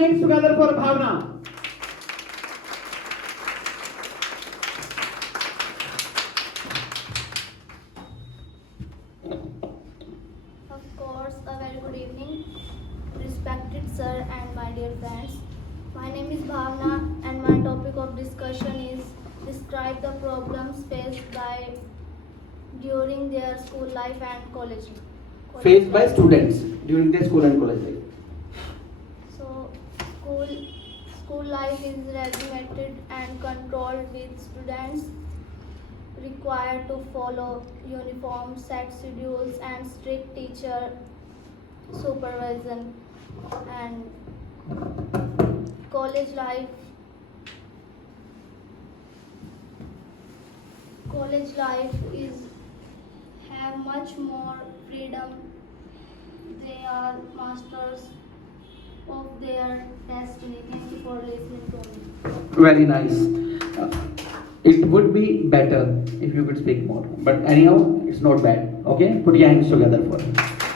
hands together for Bhavna. Of course, a very good evening, respected sir and my dear friends. My name is Bhavna and my topic of discussion is describe the problems faced by during their school life and college. Faced by life. students during their school and college life. So, school life is regimented and controlled with students required to follow uniform set schedules and strict teacher supervision. And college life college life is have much more freedom. They are masters of their destiny. Thank you for listening to me. Very nice. Uh, it would be better if you could speak more. But anyhow, it's not bad. Okay? Put your hands together for it.